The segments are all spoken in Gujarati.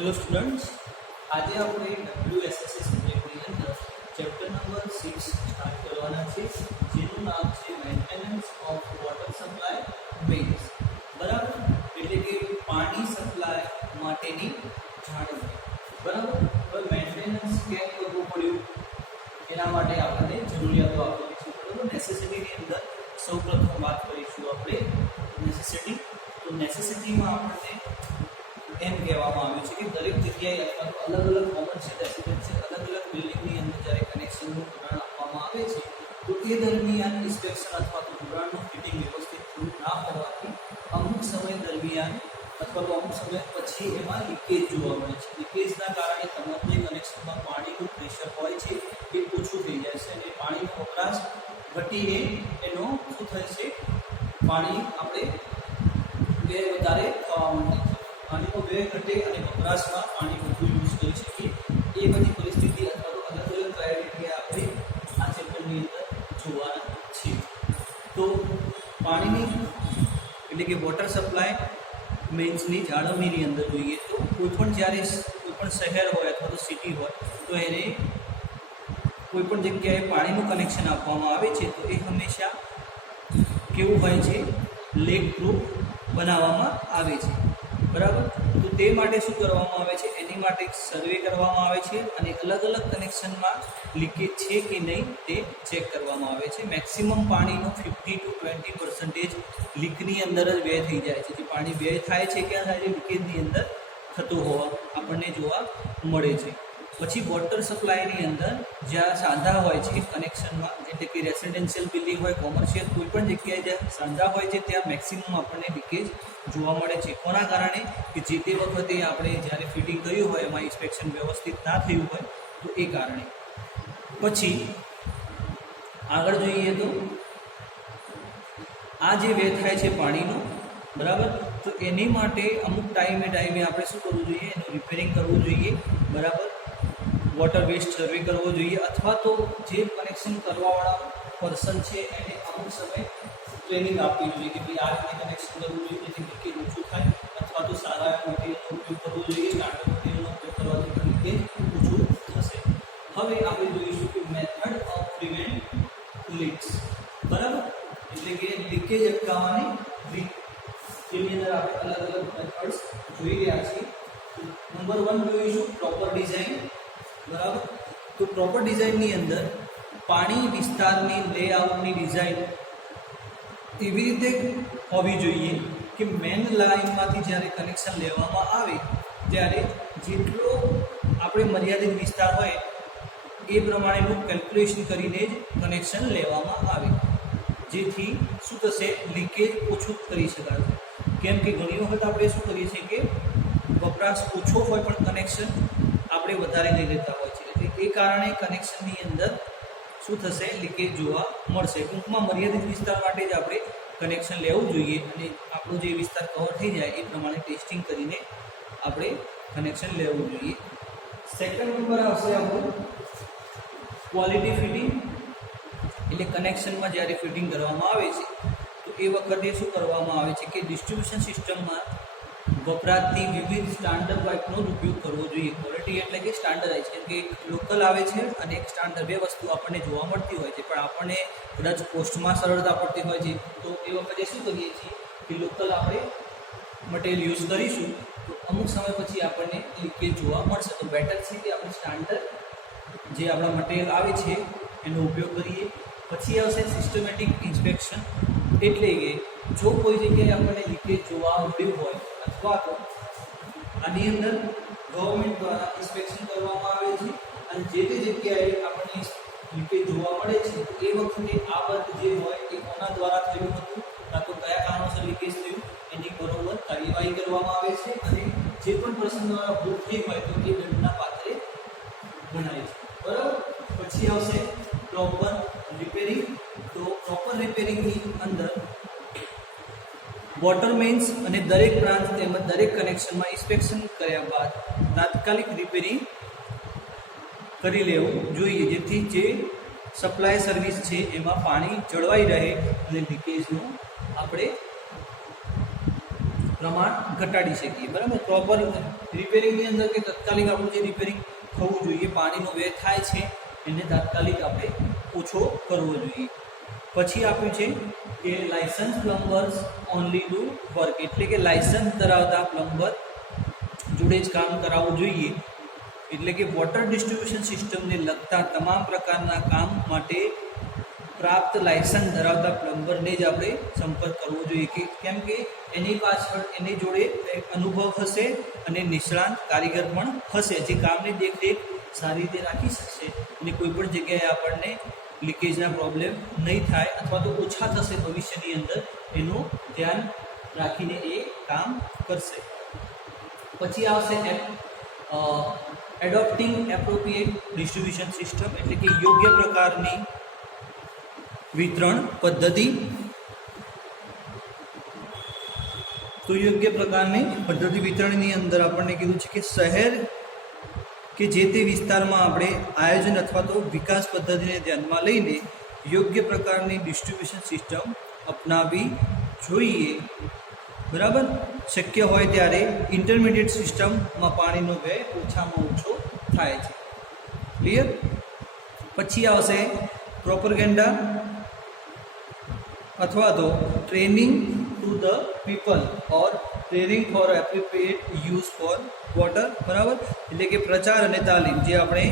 हेलो स्टूडेंट्स, आज આપણે WSSC સબ્જેક્ટની અંદર ચેપ્ટર નંબર 6 સ્ટાર્ટ કરવાના છે, જેનું નામ છે maintenance of water supply mains. બરાબર, એટલે કે પાણી સપ્લાય માટેની જાળવણી. બરાબર, હવે મેન્ટેનન્સ કેમ કરવું પડ્યું એના માટે આપણને જરૂરિયાતો આપેલી છે. બરાબર, નેસેસિટીની અંદર સૌપ્રથમ વાત કરીશું આપણે નેસેસિટી. તો નેસેસિટીમાં આપણને એમ કહેવામાં આવ્યું છે કે દરેક જગ્યાએ અથવા અલગ અલગ કોમર્શિયલ રેસિડેન્સી અલગ અલગ બિલ્ડિંગની અંદર જ્યારે કનેક્શનનું જોડાણ આપવામાં આવે છે તો તે દરમિયાન ઇન્સ્પેક્શન અથવા તો જોડાણનું ફિટિંગ વ્યવસ્થિત થયું ના હોવાથી અમુક સમય દરમિયાન અથવા તો અમુક સમય પછી એમાં લીકેજ જોવા મળે છે. લીકેજના કારણે તમારું જે કનેક્શનમાં પાણીનું પ્રેશર હોય છે એ ઓછું થઈ જાય છે અને પાણીનો વપરાશ ઘટીને એનો શું થશે, પાણી આપણે વધારે થવા માંડે છે. પાણીનો વ્યય ઘટે અને વપરાશમાં પાણી વધુ યુઝ કરી શકીએ, એ બધી પરિસ્થિતિ અથવા તો અલગ અલગ ક્રાઇટેરિયા આપણે આ ચેપ્ટરની અંદર જોવાના છીએ. તો પાણીની એટલે કે વોટર સપ્લાય મેઇન્સની જાળવણીની અંદર જોઈએ તો કોઈપણ જ્યારે કોઈપણ શહેર હોય અથવા તો સિટી હોય તો એને કોઈપણ જગ્યાએ પાણીનું કનેક્શન આપવામાં આવે છે તો એ હંમેશા કેવું હોય છે, લેક પ્રૂફ બનાવવામાં આવે છે. બરાબર, તો તે માટે શું કરવામાં આવે છે, એની માટે સર્વે કરવામાં આવે છે અને અલગ અલગ કનેક્શનમાં લીકેજ છે કે નહીં તે ચેક કરવામાં આવે છે. મેક્સિમમ પાણીનો 50 to 20% લીકની અંદર જ વ્યય થઈ જાય છે. જે પાણી વ્યય થાય છે ક્યાં થાય છે, લીકેજની અંદર થતો હોવા આપણને જોવા મળે છે. પછી વોટર સપ્લાયની અંદર જ્યાં સાંધા હોય છે કનેક્શનમાં, એટલે કે રેસિડેન્શિયલ બિલ્ડિંગ હોય, કોમર્શિયલ, કોઈ પણ જગ્યાએ જ્યાં સાંધા હોય છે ત્યાં મેક્સિમમ આપણને લીકેજ જોવા મળે છે. કોના કારણે કે જે તે વખતે આપણે જ્યારે ફિટિંગ કર્યું હોય એમાં ઇન્સ્પેક્શન વ્યવસ્થિત ના થયું હોય તો એ કારણે. પછી આગળ જોઈએ તો આ જે વ્યય થાય છે પાણીનો, બરાબર, તો એની માટે અમુક ટાઈમે આપણે શું કરવું જોઈએ, એનું રિપેરિંગ કરવું જોઈએ. બરાબર, વોટર વેસ્ટ સર્વે કરવો જોઈએ અથવા તો જે કનેક્શન કરવાવાળા પર્સન છે એને અમુક સમય ટ્રેનિંગ આપવી જોઈએ કે ભાઈ આ રીતે કનેક્શન કરવું જોઈએ જેથી લીકેજ ઓછું થાય, અથવા તો સારા મટીરિયલનો ઉપયોગ કરવો જોઈએ. સ્ટાન્ડર્ડ મટીરિયલનો ઉપયોગ કરવાથી લીકેજ ઓછું થશે. હવે આપણે જોઈશું કે મેથડ ઓફ પ્રિવેન્ટ લીક્સ. બરાબર, એટલે કે લીકેજ અટકાવવાની રીત, જેની અંદર આપણે અલગ અલગ મેથડ્સ જોઈ રહ્યા છીએ. નંબર 1 જોઈશું પ્રોપર ડિઝાઇન. બરાબર, તો પ્રોપર ડિઝાઇનની અંદર પાણી વિસ્તારની લેઆઉટની ડિઝાઇન એવી રીતે હોવી જોઈએ કે મેન લાઇનમાંથી જ્યારે કનેક્શન લેવામાં આવે ત્યારે જેટલો આપણે મર્યાદિત વિસ્તાર હોય એ પ્રમાણેનું કેલ્ક્યુલેશન કરીને જ કનેક્શન લેવામાં આવે, જેથી શું થશે, લીકેજ ઓછું કરી શકાશે. કેમ કે ઘણી વખત આપણે શું કરીએ છીએ કે વપરાશ ઓછો હોય પણ કનેક્શન આપણે વધારે લઈ લેતા હોય છે, એટલે એ કારણે કનેક્શનની અંદર શું થશે, લીકેજ જોવા મળશે. ટૂંકમાં મર્યાદિત વિસ્તાર માટે જ આપણે કનેક્શન લેવું જોઈએ અને આપણો જે વિસ્તાર કવર થઈ જાય એ પ્રમાણે ટેસ્ટિંગ કરીને આપણે કનેક્શન લેવું જોઈએ. સેકન્ડ નંબર આવશે આપણું ક્વોલિટી ફિટિંગ. એટલે કનેક્શનમાં જ્યારે ફિટિંગ કરવામાં આવે છે તો એ વખતે શું કરવામાં આવે છે કે ડિસ્ટ્રીબ્યુશન સિસ્ટમમાં વપરાતી વિવિધ સ્ટાન્ડર્ડ પાઇપનો ઉપયોગ કરવો જોઈએ. ક્વોલિટી એટલે કે સ્ટાન્ડર્ડાઇઝ, કેમ કે એક લોકલ આવે છે અને એક સ્ટાન્ડર્ડ, બે વસ્તુ આપણને જોવા મળતી હોય છે પણ આપણને કદાચ કોસ્ટમાં સરળતા પડતી હોય છે તો એ વખતે શું કરીએ છીએ કે લોકલ આપણે મટીરિયલ યુઝ કરીશું તો અમુક સમય પછી આપણને લીકેજ જોવા મળશે. તો બેટર છે કે આપણે સ્ટાન્ડર્ડ જે આપણા મટીરિયલ આવે છે એનો ઉપયોગ કરીએ. પછી આવશે સિસ્ટમેટિક ઇન્સ્પેક્શન, એટલે કે જો કોઈ જગ્યાએ આપણને લીકેજ જોવા મળ્યું હોય અથવા તો આની અંદર ગવર્મેન્ટ દ્વારા ઇન્સ્પેક્શન કરવામાં આવે છે અને જે તે જગ્યાએ આપણને લીકેજ જોવા મળે છે તો એ વખતે આ વર્ક જે હોય એ કોના દ્વારા થયું હતું, કાં તો કયા કારણોસર લીકેજ થયું એની બરોબર કાર્યવાહી કરવામાં આવે છે અને જે પણ પર્સન દ્વારા ભૂલ થઈ હોય તો એ દંડના પાત્રે ગણાય છે. બરાબર, પછી આવશે પ્રોપર રિપેરિંગ. તો પ્રોપર રિપેરિંગની અંદર વોટર મેઇન્સ અને દરેક બ્રાન્ચ તેમજ દરેક કનેક્શનમાં ઇન્સ્પેક્શન કર્યા બાદ તાત્કાલિક રિપેરિંગ કરી લેવું જોઈએ, જેથી જે સપ્લાય સર્વિસ છે એમાં પાણી જળવાઈ રહે અને લીકેજનું આપણે પ્રમાણ ઘટાડી શકીએ, બરાબર. પ્રોપર રિપેરિંગની અંદર કે તાત્કાલિક આપણું જે રિપેરિંગ થવું જોઈએ, પાણીનો વ્યય થાય છે એને તાત્કાલિક આપણે ઓછો કરવો જોઈએ. પછી આપ્યું છે કે licence plumbers only do work, એટલે કે લાયસન્સ ધરાવતા પ્લમ્બર જોડે જ કામ કરાવવું જોઈએ. એટલે કે વોટર ડિસ્ટ્રીબ્યુશન સિસ્ટમને લગતા તમામ પ્રકારના કામ માટે પ્રાપ્ત લાયસન્સ ધરાવતા પ્લમ્બરને જ આપણે સંપર્ક કરવો જોઈએ, કે કેમ કે એની પાછળ એની જોડે અનુભવ હશે અને નિષ્ણાંત કારીગર પણ હશે, જે કામની દેખરેખ સારી રીતે રાખી શકશે અને કોઈ પણ જગ્યાએ આપણને લીકેજના પ્રોબ્લેમ નહીં થાય અથવા તો ઓછા થશે ભવિષ્યની અંદર, એનું ધ્યાન રાખીને એ કામ કરશે. પછી આવશે એડોપ્ટિંગ એપ્રોપ્રિએટ ડિસ્ટ્રીબ્યુશન સિસ્ટમ, એટલે કે યોગ્ય પ્રકારની વિતરણ પદ્ધતિ. તો યોગ્ય પ્રકારની પદ્ધતિ વિતરણની અંદર આપણને કીધું છે કે શહેર કે જે તે વિસ્તારમાં આપણે આયોજન અથવા તો વિકાસ પદ્ધતિને ધ્યાનમાં લઈને યોગ્ય પ્રકારની ડિસ્ટ્રીબ્યુશન સિસ્ટમ અપનાવવી જોઈએ, બરાબર. શક્ય હોય ત્યારે ઇન્ટરમીડિયેટ સિસ્ટમમાં પાણીનો વ્યય ઓછામાં ઓછો થાય છે. ક્લિયર. પછી આવશે પ્રોપરગેન્ડા અથવા તો training to the people or training for appropriate use for water, બરાબર. એટલે કે પ્રચાર અને તાલીમ જે આપણે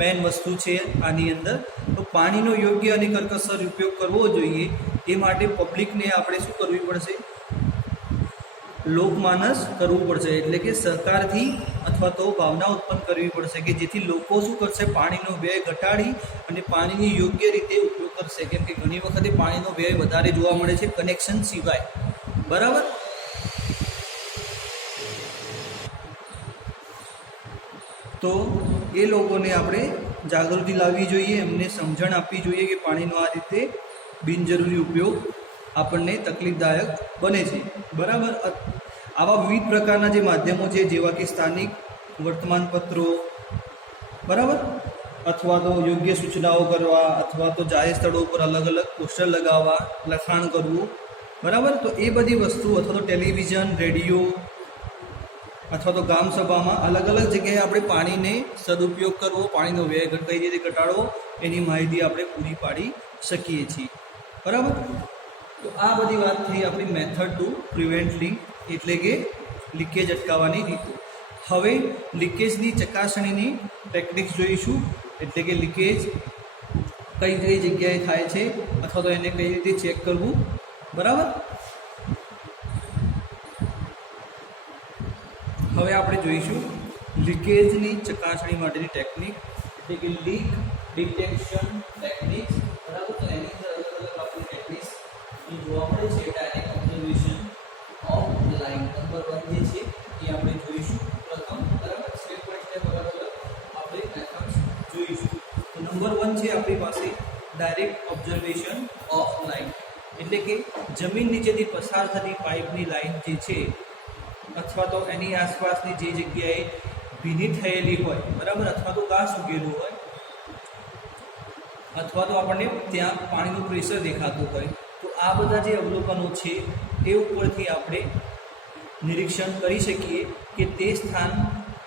મેઇન વસ્તુ છે આની અંદર. તો પાણીનો યોગ્ય અને કરકસર ઉપયોગ કરવો જોઈએ, એ માટે પબ્લિકને આપણે શું કરવી પડશે, લોકમાનસ કરવું પડશે, એટલે કે સરકારથી અથવા તો ભાવના ઉત્પન્ન કરવી પડશે કે જેથી લોકો શું કરશે, પાણીનો વ્યય ઘટાડી અને પાણીની યોગ્ય રીતે ઉપયોગ કરશે. કેમ કે ઘણી વખતે પાણીનો વ્યય વધારે જોવા મળે છે કનેક્શન સિવાય, બરાબર. તો એ લોકોને આપણે જાગૃતિ લાવવી જોઈએ, એમને સમજણ આપવી જોઈએ કે પાણીનો આ રીતે બિનજરૂરી ઉપયોગ આપણને તકલીફદાયક બને છે, બરાબર. આવા વિવિધ પ્રકારના જે માધ્યમો છે જેવા કે સ્થાનિક વર્તમાનપત્રો, બરાબર, અથવા તો યોગ્ય સૂચનાઓ કરવા અથવા તો જાહેર સ્થળો ઉપર અલગ અલગ પોસ્ટર લગાવવા, લખાણ કરવું, બરાબર. તો એ બધી વસ્તુ અથવા તો ટેલિવિઝન, રેડિયો અથવા તો ગામ સભામાં અલગ અલગ જગ્યાએ આપણે પાણીને સદુપયોગ કરવો, પાણીનો વ્યય કઈ રીતે ઘટાડવો, એની માહિતી આપણે પૂરી પાડી શકીએ છીએ, બરાબર. તો આ બધી વાત થઈ આપણી મેથડ ટુ પ્રિવેન્ટ લીક, એટલે કે લીકેજ અટકાવવાની રીતો. હવે લીકેજની ચકાસણીની ટેકનિક્સ જોઈશું, એટલે કે લીકેજ કઈ કઈ જગ્યાએ થાય છે અથવા તો એને કઈ રીતે ચેક કરવું, બરાબર. હવે આપણે જોઈશું લીકેજની ચકાસણી માટેની ટેકનિક, એટલે કે લીક ડિટેક્શન ટેકનિક્સ, બરાબર. તો એની અંદર અલગ અલગ આપણી ટેકનિક્સ જોવા મળે છે. Direct observation of line number 1 જે છે એ આપણે જોઈશું પ્રથમ, બરાબર. સ્ટેપ બાય સ્ટેપ અલગ અલગ આપણે મેથડ્સ જોઈશું. તો નંબર 1 છે આપણી પાસે ડાયરેક્ટ ઓબ્ઝર્વેશન ઓફ લાઇન, એટલે કે જમીન નીચેથી પસાર થતી પાઇપની લાઇન જે છે અથવા તો એની આસપાસની જે જગ્યાએ ભીની થયેલી હોય, બરાબર, અથવા તો ઘાસ ઉગેલું હોય અથવા તો આપણને ત્યાં પાણીનું પ્રેશર દેખાતું હોય, તો આ બધા જે અવલોકનો છે એ ઉપરથી આપણે નિરીક્ષણ કરી શકીએ કે તે સ્થાન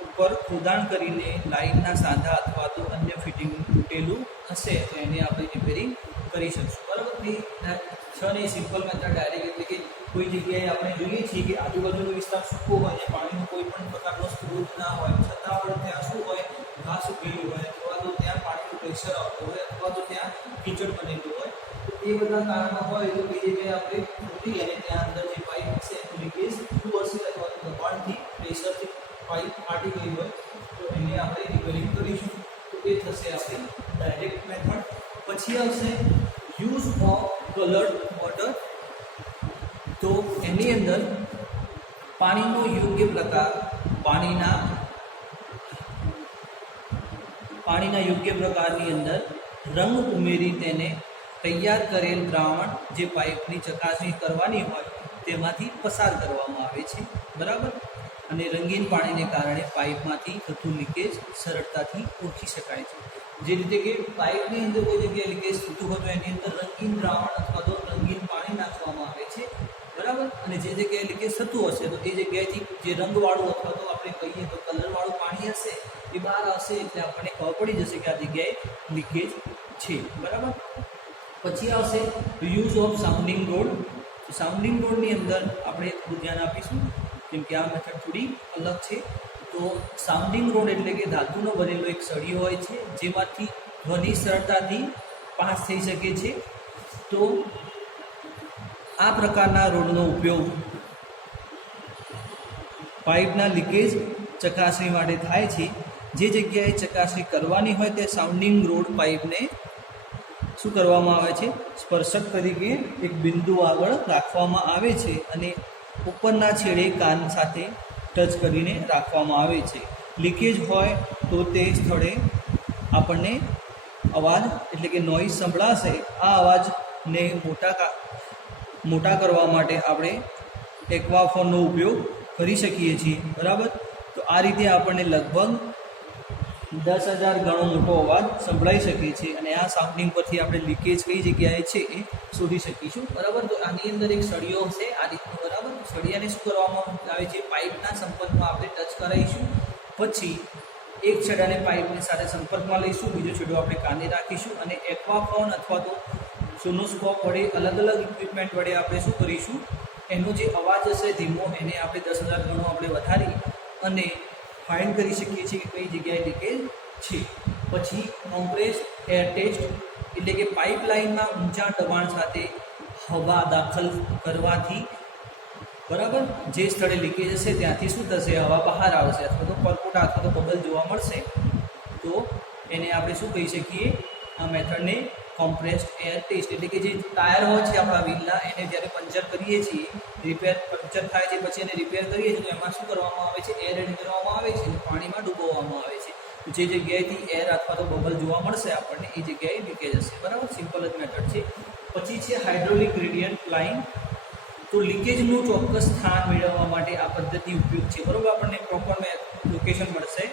ઉપર ખોદાણ કરીને લાઇનના સાંધા અથવા તો અન્ય ફિટિંગ તૂટેલું હશે તો એને આપણે રિપેરિંગ કરી શકશું, બરાબર. છ ને સિમ્પલ મેથડ ડાયરેક્ટ, એટલે કે કોઈ જગ્યાએ આપણે જોઈએ છીએ કે આજુબાજુનો વિસ્તાર સૂકો હોય અને પાણીનો કોઈ પણ પ્રકારનો સ્ત્રોત ના હોય, છતાં પણ ત્યાં શું હોય, ઘાસ ઉગેલું હોય અથવા તો ત્યાં પાણીનું પ્રેશર આવતું હોય અથવા તો ત્યાં કીચડ બનેલું હોય, તો એ બધા કારણો હોય તો એ જગ્યાએ આપણે ખોદી અને ત્યાં અંદર જે પાઇપ હશે એનું લીકેજ થયું હશે અથવા તો દબાણથી પ્રેશરથી પાઇપ ફાટી ગઈ હોય તો એને આપણે રિપેરિંગ કરીશું. તો એ થશે આપણી ડાયરેક્ટ મેથડ. પછી આવશે યુઝ ઓફ કલર્ડ વોટર. તો એની અંદર પાણીનો યોગ્ય પ્રકાર, પાણીના યોગ્ય પ્રકારની અંદર રંગ ઉમેરી તેને તૈયાર કરેલ દ્રાવણ જે પાઇપની ચકાસણી કરવાની હોય તેમાંથી પસાર કરવામાં આવે છે, બરાબર. અને રંગીન પાણીને કારણે પાઇપમાંથી થતું લીકેજ સરળતાથી ઓળખી શકાય છે. જે રીતે કે પાઇપની અંદર કોઈ જગ્યાએ લીકેજ થતું હોય તો એની અંદર રંગીન દ્રાવણ અથવા તો રંગીન પાણી નાખવામાં આવે છે, બરાબર. અને જે જગ્યાએ લીકેજ થતું હશે તો એ જગ્યાએથી જે રંગવાળું અથવા તો આપણે કહીએ તો કલરવાળું પાણી હશે એ બહાર આવશે, એટલે આપણને ખબર પડી જશે કે આ જગ્યાએ લીકેજ છે, બરાબર. પછી આવશે use of sounding road. Sounding રોડની અંદર આપણે થોડું ધ્યાન આપીશું, કેમ કે આ મેથડ થોડી અલગ છે. તો સાઉન્ડિંગ રોડ એટલે કે ધાતુનો બનેલો એક સળિયો હોય છે, જેમાંથી ધ્વનિ સરળતાથી પાસ થઈ શકે છે. તો આ પ્રકારના રોડનો ઉપયોગ પાઇપના લીકેજ ચકાસણી માટે થાય છે. જે જગ્યાએ ચકાસણી કરવાની હોય તે સાઉન્ડિંગ રોડ પાઇપને શું કરવામાં આવે છે, સ્પર્શક તરીકે એક બિંદુ આગળ રાખવામાં આવે છે અને ઉપરના છેડે કાન સાથે ટચ કરીને રાખવામાં આવે છે. લીકેજ હોય તો તે સ્થળે આપણને અવાજ એટલે કે નોઇઝ સંભળાશે. આ અવાજને મોટા કરવા માટે આપણે એક્વાફોનનો ઉપયોગ કરી શકીએ છીએ, બરાબર. તો આ રીતે આપણને લગભગ 10,000 ગણો મોટો અવાજ સંભળાઈ શકે છે અને આ સાઉન્ડિંગ પરથી આપણે લીકેજ કઈ જગ્યાએ છે એ શોધી શકીશું, બરાબર. તો આની અંદર એક સળિયો હશે આ રીતનો, બરાબર. સળિયાને શું કરવામાં આવે છે, પાઇપના સંપર્કમાં આપણે ટચ કરાવીશું, પછી એક છેડાને પાઇપની સાથે સંપર્કમાં લઈશું, બીજો છેડો આપણે કાને રાખીશું અને એક્વાફોન અથવા તો સોનોસ્કોપ વડે અલગ અલગ ઇક્વિપમેન્ટ વડે આપણે શું કરીશું, એનો જે અવાજ હશે ધીમો એને આપણે 10,000 ગણો આપણે વધારી અને ફાઇન્ડ કરી શકીએ છીએ કે કઈ જગ્યાએ લીકેજ છે. પછી કોમ્પ્રેસ્ડ એર ટેસ્ટ એટલે કે પાઇપલાઇનમાં ઊંચા દબાણ સાથે હવા દાખલ કરવાથી, બરાબર, જે સ્થળે લીકેજ હશે ત્યાંથી શું થશે, હવા બહાર આવશે અથવા તો પરપોટા અથવા તો બબલ જોવા મળશે. તો એને આપણે શું કહી શકીએ, આ મેથડને કોમ્પ્રેસ્ડ એર ટેસ્ટ. એટલે કે જે ટાયર હોય છે આપણા વ્હીલના, એને જ્યારે પંચર કરીએ છીએ, પંચર થાય છે પછી એને રિપેર કરીએ છીએ, તો એમાં શું કરવામાં આવે છે, એર એડ કરવામાં આવે છે અને પાણીમાં ડૂબવવામાં આવે છે. તો જે જગ્યાએથી એર અથવા તો બબલ જોવા મળશે આપણને એ જગ્યાએ લીકેજ હશે, બરાબર. સિમ્પલ જ મેથડ છે. પછી છે હાઇડ્રોલિક ગ્રેડિયન્ટ લાઇન. તો લીકેજનું ચોક્કસ સ્થાન મેળવવા માટે આ પદ્ધતિ ઉપયોગ છે, બરાબર. આપણને પ્રોપર લોકેશન મળશે.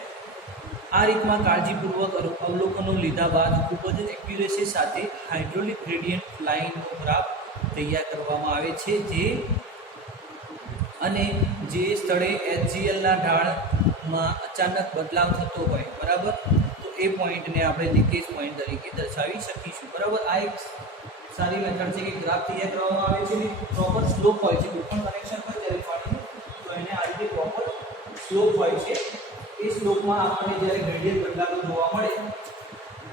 આ રીતમાં કાળજીપૂર્વક અવલોકનો લીધા બાદ ખૂબ જ એક્યુરેસી સાથે હાઇડ્રોલિક ગ્રેડિયન્ટ લાઇનનો ગ્રાફ તૈયાર કરવામાં આવે છે, જે સ્થળે HGLના ઢાળમાં અચાનક બદલાવ થતો હોય, બરાબર, તો એ પોઈન્ટને આપણે લીકેજ પોઈન્ટ તરીકે દર્શાવી શકીશું, બરાબર. આ એક સારી મેથડ છે કે ગ્રાફ તૈયાર કરવામાં આવે છે ને પ્રોપર સ્લોપ હોય છે. કોઈ પણ કનેક્શન હોય ત્યારે પાણીનું તો એને આ રીતે પ્રોપર સ્લોપ હોય છે. એ સ્લોપમાં આપણને જ્યારે ગ્રેડિયન્ટ બદલાતો જોવા મળે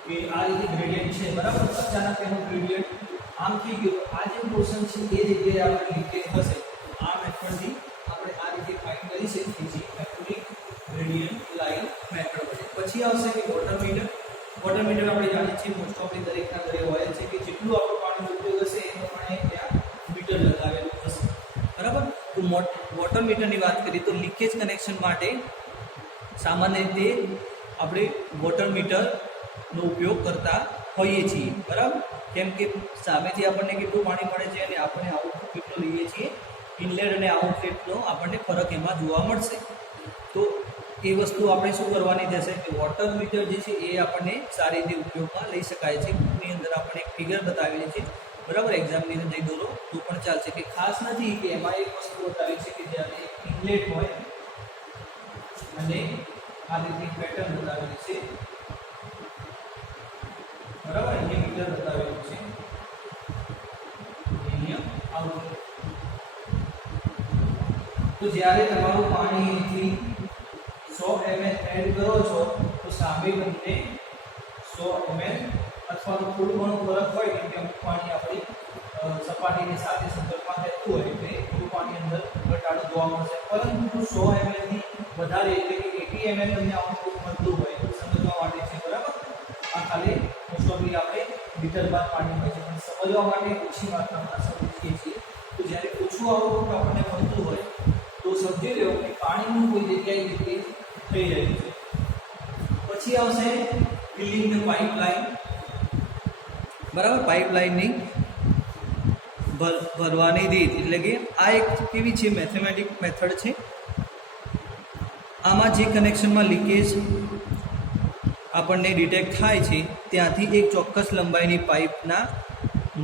કે આ રીતે ગ્રેડિયન્ટ છે, બરાબર, અચાનક એનો ગ્રેડિયન્ટ આમ થઈ ગયો, આ જે પોર્શન છે એ જગ્યાએ આપણે લીકેજ હશે. આ મેથડથી આપણે આ રીતે ફાઇન્ડ કરી શકીએ છીએ હાઇડ્રોલિક ગ્રેડિયન્ટ લાઇન મેથડ વડે. પછી આવશે કે વોટર મીટર. વોટર મીટર આપણે જાણીએ છીએ મોસ્ટ ઓફલી દરેકના ઘરે હોય છે કે જેટલું આપણું પાણીનો ઉપયોગ હશે એ પ્રમાણે ત્યાં મીટર લગાવેલું હશે, બરાબર. તો વોટર મીટરની વાત કરીએ તો લીકેજ કનેક્શન માટે સામાન્ય રીતે આપણે વોટર મીટરનો ઉપયોગ કરતા હોઈએ છીએ, બરાબર. કેમ કે સામેથી આપણને કેટલું પાણી મળે છે અને આપણે આઉટપુટ કેટલું લઈએ છીએ, ઇનલેટ અને આઉટલેટનો આપણને ફરક એમાં જોવા મળશે. તો એ વસ્તુ આપણે શું કરવાની થશે કે વોટર મીટર જે છે એ આપણને સારી રીતે ઉપયોગમાં લઈ શકાય છે. બુકની અંદર આપણે એક ફિગર બતાવેલી છે, બરાબર. એક્ઝામની અંદર જઈ દોરો તો પણ ચાલશે. કે ખાસ નથી કે એમાં એક વસ્તુ બતાવી છે કે જ્યારે ઇનલેટ હોય અને આ રીતે પેટર્ન બતાવેલી છે, બરાબર. અહીંયા મીટર બતાવેલું છે, અહીંયા આઉટલેટ. તો જ્યારે તમારું પાણી અહીંથી 100 ml એડ કરો છો તો સામે તમને 100 ml અથવા તો થોડું ઘણું ફરક હોય, કેમ કે અમુક પાણી આપણી સપાટીની સાથે સંપર્કમાં રહેતું હોય એટલે થોડું પાણી અંદર ઘટાડો જોવા મળશે. પરંતુ 100 ml થી વધારે એટલે કે 80 ml તમને આઉટપુટ મળતું હોય તો સમજવા માટે છે, બરાબર. આ ખાલી મોસ્ટ ઓફલી આપણે મીટર બાદ પાણી હોય છે, પણ સમજવા માટે ઓછી માત્રામાં સમજીએ છીએ. તો જ્યારે ઓછું આઉટપુટ આપણને મળતું હોય તો સમજી લો કે પાણીનું કોઈ જગ્યાએ લીકેજ થઈ રહ્યું છે. પછી આવશે ફિલિંગ ધ પાઇપલાઇન, બરાબર. પાઇપલાઇનની ભરવાની રીત એટલે કે આ એક કેવી છે, મેથેમેટિક મેથડ છે. આમાં જે કનેક્શનમાં લીકેજ આપણને ડિટેક્ટ થાય છે ત્યાંથી એક ચોક્કસ લંબાઈની પાઇપના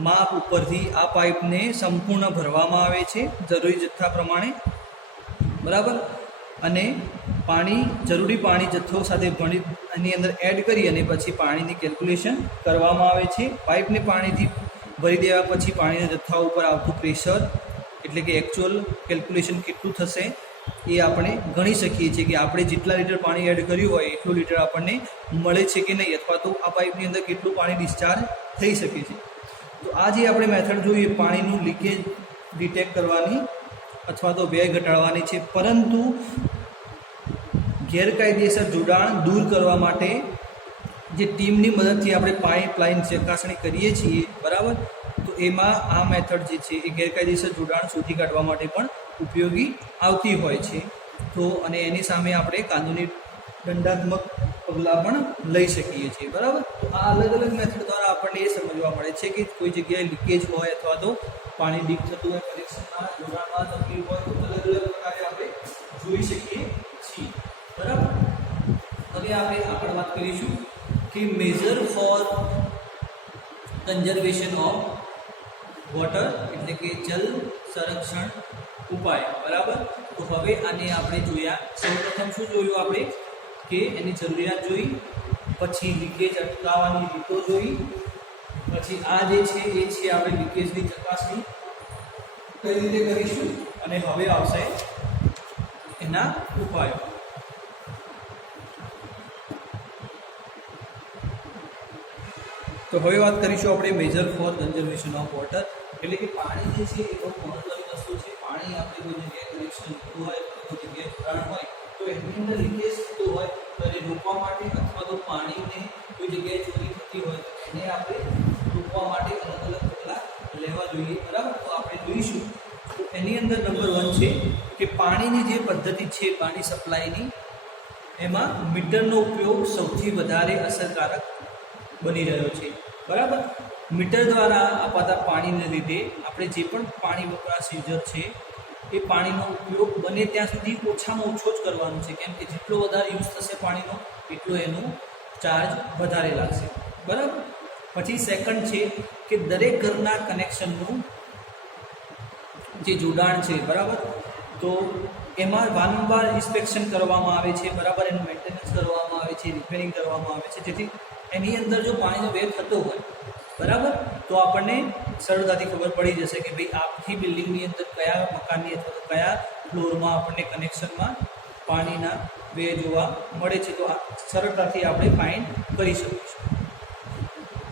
માપ ઉપરથી આ પાઇપને સંપૂર્ણ ભરવામાં આવે છે જરૂરી જથ્થા પ્રમાણે, બરાબર. અને પાણી જરૂરી પાણી જથ્થો સાથે ભણી એની અંદર એડ કરી અને પછી પાણીની કેલ્ક્યુલેશન કરવામાં આવે છે. પાઇપને પાણીથી ભરી દેવા પછી પાણીના જથ્થા ઉપર આવતું પ્રેશર એટલે કે એકચ્યુઅલ કેલ્ક્યુલેશન કેટલું થશે એ આપણે ગણી શકીએ છીએ કે આપણે જેટલા લીટર પાણી એડ કર્યું હોય એટલું લીટર આપણને મળે છે કે નહીં, અથવા તો આ પાઇપની અંદર કેટલું પાણી ડિસ્ચાર્જ થઈ શકે છે. તો આ જે આપણે મેથડ જોઈએ પાણીનું લીકેજ ડિટેક્ટ કરવાની અથવા તો વ્યય ઘટાડવાની છે, પરંતુ ગેરકાયદેસર જોડાણ દૂર કરવા માટે જે ટીમની મદદથી આપણે પાઇપલાઇન ચકાસણી કરીએ છીએ, બરાબર, તો એમાં આ મેથડ જે છે એ ગેરકાયદેસર જોડાણ શોધી કાઢવા માટે પણ ઉપયોગી આવતી હોય છે. તો અને એની સામે આપણે કાનૂની દંડાત્મક પગલાં પણ લઈ શકીએ છીએ, બરાબર. તો આ અલગ અલગ મેથડ દ્વારા આપણને એ સમજવા મળે છે કે કોઈ જગ્યાએ લીકેજ હોય અથવા તો પાણી લીક થતું હોય, કનેક્શનમાં જોડાણમાં તકલીફ હોય, તો અલગ અલગ પ્રકારે આપણે જોઈ શકીએ છીએ, બરાબર. હવે આપણે આગળ વાત કરીશું કે measure for conservation of water એટલે કે જલ સંરક્ષણ ઉપાય, બરાબર. તો હવે આને આપણે જોયા. સૌપ્રથમ શું જોયું આપણે કે એની જરૂરિયાત જોઈ, પછી લીકેજ અટકાવવાની રીતો જોઈ, પછી આ જે છે એ છે આપણે લીકેજની ચકાસણી કઈ રીતે કરીશું, અને હવે આવશે એના ઉપાયો. તો હવે વાત કરીશું આપણે measure for conservation of water એટલે કે પાણી જે છે એ બહુ મહત્વની વસ્તુ છે. પાણી આપણે કોઈ જગ્યાએ કનેક્શન લીધું હોય, કોઈ જગ્યાએ જોડાણ હોય તો એની અંદર લીકેજ થતું હોય તો એને રોકવા માટે અથવા તો પાણીને કોઈ જગ્યાએ ચોરી થતી હોય તો એને આપણે રોકવા માટે અલગ અલગ પગલાં લેવા જોઈએ, બરાબર. તો આપણે જોઈશું. તો એની અંદર નંબર 1 છે કે પાણીની જે પદ્ધતિ છે પાણી સપ્લાયની, એમાં મીટરનો ઉપયોગ સૌથી વધારે અસરકારક બની રહ્યો છે, બરાબર. મીટર દ્વારા અપાતા પાણીને લીધે આપણે જે પણ પાણી વપરાશ યુઝર છે એ પાણીનો ઉપયોગ બને ત્યાં સુધી ઓછામાં ઓછો જ કરવાનો છે, કેમ કે જેટલો વધારે યુઝ થશે પાણીનો એટલો એનો ચાર્જ વધારે લાગશે, બરાબર. પછી સેકન્ડ છે કે દરેક ઘરના કનેક્શનનું જે જોડાણ છે, બરાબર, તો એમાં વારંવાર ઇન્સ્પેક્શન કરવામાં આવે છે, બરાબર. એનું મેન્ટેનન્સ કરવામાં આવે છે, રિપેરિંગ કરવામાં આવે છે, જેથી એની અંદર જો પાણીનો વ્યય થતો હોય, બરાબર, તો આપણને સરળતાથી ખબર પડી જશે કે ભાઈ આખી બિલ્ડિંગની અંદર કયા મકાનની અથવા તો કયા ફ્લોરમાં આપણને કનેક્શનમાં પાણીના વ્યય જોવા મળે છે, તો સરળતાથી આપણે ફાઇન્ડ કરી શકીશું.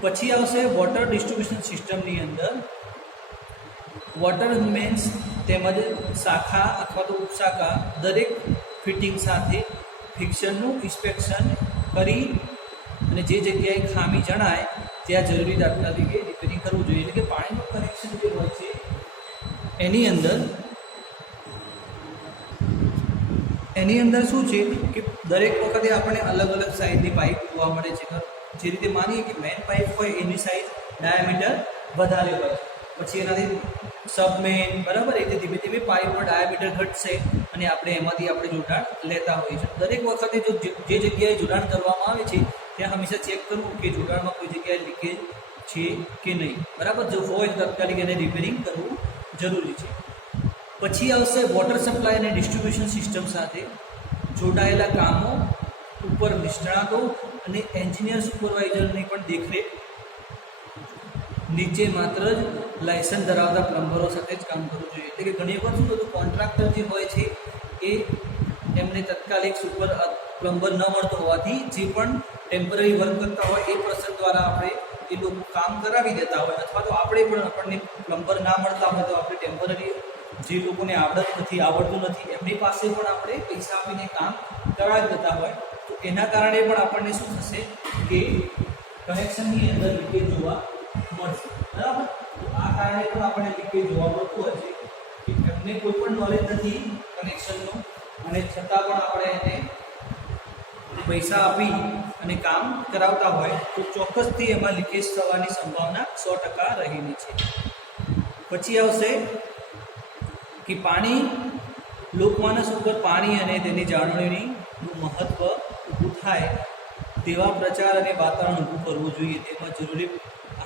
પછી આવશે વોટર ડિસ્ટ્રીબ્યુશન સિસ્ટમની અંદર વોટર મેન્સ તેમજ શાખા અથવા તો ઉપશાખા દરેક ફિટિંગ સાથે ફિક્સરનું ઇન્સ્પેક્શન કરી અને જે જગ્યાએ ખામી જણાય ત્યાં જરૂરી દાખલા તરીકે રિપેરિંગ કરવું જોઈએ. એટલે કે પાણીનું કનેક્શન જે હોય છે એની અંદર શું છે કે દરેક વખતે આપણને અલગ અલગ સાઇઝની પાઇપ જોવા મળે છે. જે રીતે માનીએ કે મેઇન પાઇપ હોય એની સાઇઝ ડાયામીટર વધારે હોય, પછી એનાથી સબમેન, બરાબર, એટલે ધીમે ધીમે પાઇપનો ડાયામીટર ઘટશે અને આપણે એમાંથી આપણે જોડાણ લેતા હોઈએ છીએ. દરેક વખતે જો જે જગ્યાએ જોડાણ કરવામાં આવે છે ત્યાં હંમેશા ચેક કરવું કે જોડાણમાં કોઈ જગ્યાએ લીકેજ છે કે નહીં, બરાબર. જો હોય તો તાત્કાલિક એને રિપેરિંગ કરવું જરૂરી છે. પછી આવશે વોટર સપ્લાય અને ડિસ્ટ્રીબ્યુશન સિસ્ટમ સાથે જોડાયેલા કામો ઉપર નિષ્ણાતો અને એન્જિનિયર સુપરવાઇઝરની પણ દેખરેખ. નીચે માત્ર જ લાયસન્સ ધરાવતા પ્લમ્બરો સાથે જ કામ કરવું જોઈએ. એટલે કે ઘણી વખત શું થતું કોન્ટ્રાક્ટર જે હોય છે એ એમને તત્કાલિક પ્લમ્બર ન મળતો હોવાથી જે પણ ટેમ્પરરી વર્ક કરતા હોય એ પર્સન દ્વારા આપણે એ લોકો કામ કરાવી દેતા હોય, અથવા તો આપણને પ્લમ્બર ના મળતા હોય તો આપણે ટેમ્પરરી જે લોકોને આવડતું નથી એમની પાસે પણ આપણે પૈસા આપીને કામ કરાવી દેતા હોય. તો એના કારણે પણ આપણને શું થશે કે કનેક્શનની અંદર લીકેજ જોવા મળશે, બરાબર. તો આ કારણે પણ આપણને લીકેજ જોવા મળતું હોય છે કે એમને કોઈ પણ નોલેજ નથી કનેક્શનનું અને છતાં પણ આપણે એને પૈસા આપી અને કામ કરાવતા હોય તો ચોક્કસથી એમાં લીકેજ થવાની સંભાવના 100% રહેલી છે. પછી આવશે કે પાણી લોકમાનસ ઉપર પાણી અને તેની જાળવણીનું મહત્ત્વ ઊભું થાય તેવા પ્રચાર અને વાતાવરણ ઊભું કરવું જોઈએ. તેમાં જરૂરી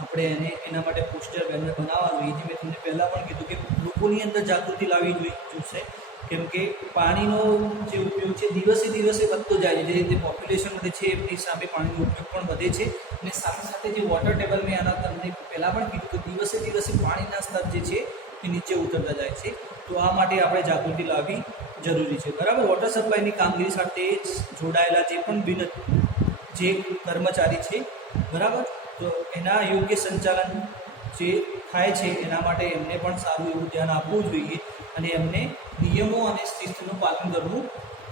આપણે એના માટે પોસ્ટર બેનર બનાવવા જોઈએ. જે મેં તમને પહેલાં પણ કીધું કે લોકોની અંદર જાગૃતિ લાવવી જોઈશે, કેમ કે પાણીનો જે ઉપયોગ છે દિવસે દિવસે વધતો જાય છે. જે રીતે પોપ્યુલેશન વધે છે એમની સામે પાણીનો ઉપયોગ પણ વધે છે, અને સાથે સાથે જે વોટર ટેબલ મેં આના તમને પહેલાં પણ કીધું કે દિવસે દિવસે પાણીના સ્તર જે છે એ નીચે ઉતરતા જાય છે. તો આ માટે આપણે જાગૃતિ લાવવી જરૂરી છે. બરાબર. વોટર સપ્લાયની કામગીરી સાથે જોડાયેલા જે પણ જે કર્મચારી છે, બરાબર, તો એના યોગ્ય સંચાલન જે થાય છે એના માટે એમને પણ સારું એવું ધ્યાન આપવું જોઈએ, અને એમને નિયમો અને શિસ્તનું પાલન કરવું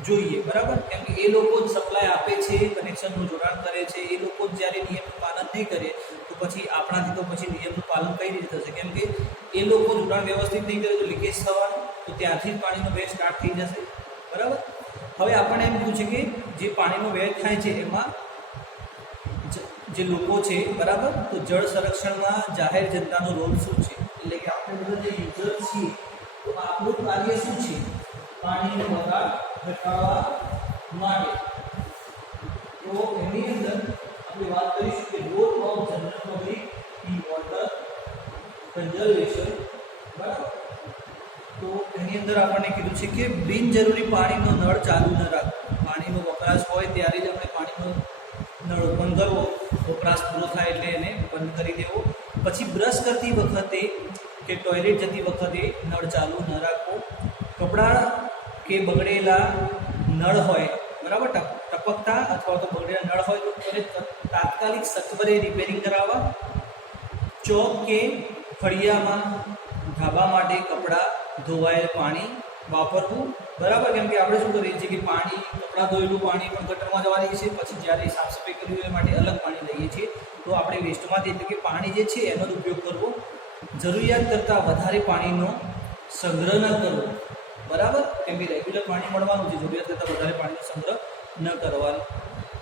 જોઈએ. બરાબર. કેમ કે એ લોકો જ સપ્લાય આપે છે, કનેક્શનનું જોડાણ કરે છે, એ લોકો જ જ્યારે નિયમનું પાલન નહીં કરે તો પછી આપણાથી તો પછી નિયમનું પાલન કઈ રીતે થશે? કેમ કે એ લોકો જોડાણ વ્યવસ્થિત નહીં કરે તો લીકેજ થવાનું, તો ત્યાંથી જ પાણીનો વેસ્ટ સ્ટાર્ટ થઈ જશે. બરાબર. હવે આપણને એમ કીધું છે કે જે પાણીનો વેસ્ટ થાય છે એમાં જે લોકો છે, બરાબર, તો જળ સંરક્ષણમાં જાહેર જનતાનો રોલ શું છે? એટલે કે આપણે બધા જે યુઝર છીએ તો આપણું કાર્ય શું છે? પાણીનો બગાડ ઘટાડવા માટે. તો એની અંદર આપણે વાત કરીશું કે role of general public in water conservation. બરાબર. તો એની અંદર આપણને કીધું છે કે બિનજરૂરી પાણીનો નળ ચાલુ ન રાખવો. પાણીનો વપરાશ હોય ત્યારે જ આપણે પાણીનો નળ ઓપન કરવો, વપરાશ પૂરો થાય એટલે એને બંધ કરી દેવો. પછી બ્રશ કરતી વખતે કે ટોયલેટ જતી વખતે નળ ચાલુ ન રાખવો. કપડાં કે બગડેલા નળ હોય, બરાબર, ટપકતા અથવા તો બગડેલા નળ હોય તો તેને તાત્કાલિક સત્વરે રિપેરિંગ કરાવવા. ચોક કે ફળિયામાં ધાબા માટે કપડાં ધોવાયેલ પાણી વાપરવું. બરાબર. કેમ કે આપણે શું કરીએ છીએ કે પાણી, કપડાં ધોયેલું પાણી પણ ગટરમાં જવા દઈએ છીએ, પછી જ્યારે સાફ સફાઈ કરવી હોય એ માટે અલગ પાણી લઈએ છીએ. તો આપણે વેસ્ટમાંથી એટલે કે પાણી જે છે એનો જ ઉપયોગ કરવો. જરૂરિયાત કરતાં વધારે પાણીનો સંગ્રહ ન કરવો. બરાબર. કેમ કે રેગ્યુલર પાણી મળવાનું છે, જરૂરિયાત કરતાં વધારે પાણીનો સંગ્રહ ન કરવાનો.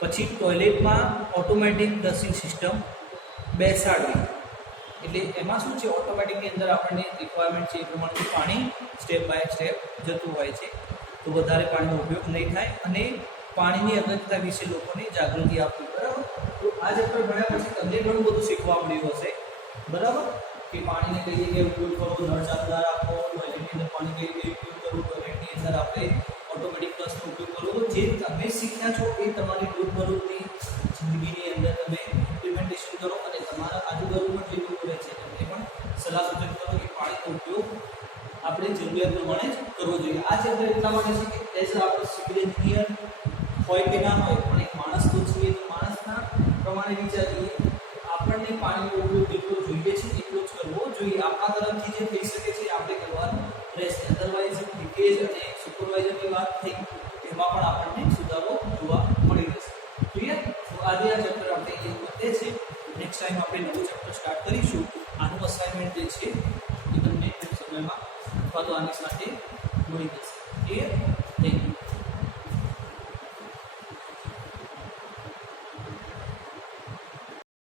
પછી ટોયલેટમાં ઓટોમેટિક ફ્લશિંગ સિસ્ટમ બેસાડવી. એટલે એમાં શું છે, ઓટોમેટિકની અંદર આપણને રિક્વાયરમેન્ટ છે એ પ્રમાણે પાણી સ્ટેપ બાય સ્ટેપ જતું હોય છે, તો વધારે પાણીનો ઉપયોગ નહીં થાય. અને પાણીની અગત્યતા વિશે લોકોને જાગૃતિ આપવી. બરાબર. તો આ ચેપ્ટર ભણ્યા પછી તમને ઘણું બધું શીખવા મળ્યું હશે. બરાબર. કે પાણીને કઈ જગ્યાએ ઉપયોગ કરવો, નળ ચાલુ ના રાખવો, ટોયલેટની અંદર પાણી કઈ રીતે ઉપયોગ કરવું, ટોયલેટની અંદર આપણે ઓટોમેટિક ફ્લશનો ઉપયોગ કરવો. તો જે તમે શીખ્યા છો એ તમારી રોજબરોજની જિંદગીની અંદર તમે ઇમ્પ્લિમેન્ટેશન કરો, અને તમારા આજુબાજુમાં જે લોકો રહે છે એમને પણ સલાહ સૂચન કરો કે પાણીનો ઉપયોગ આપણે જરૂરિયાત પ્રમાણે જ કરવો જોઈએ. આ ચેપ્ટર એટલા માટે છે કે એઝ આપણે સિવિલ એન્જિનિયર હોય કે ના હોય, પણ એક માણસ તો છીએ, તો માણસના પ્રમાણે વિચારીએ આપણને પાણીનો ઉપયોગ જેટલો જોઈએ છે એટલો જ કરવો જોઈએ. આપણા તરફથી જે થઈ શકે છે આપણે કરવાનું રહેશે. અધરવાઇઝ લીકેજ અને સુપરવાઇઝરની વાત થઈ એમાં પણ આપણને સુધારો જોવા મળી રહેશે. ક્લિયર? તો આજે આ ચેપ્ટર આપણે અહીં પતે છે. નેક્સ્ટ ટાઈમ આપણે નવું ચેપ્ટર સ્ટાર્ટ કરીશું. આનું અસાઇનમેન્ટ જે છે એ તમને ટૂંક સમયમાં અથવા તો આની સાથે મળી જશે. ક્લિયર?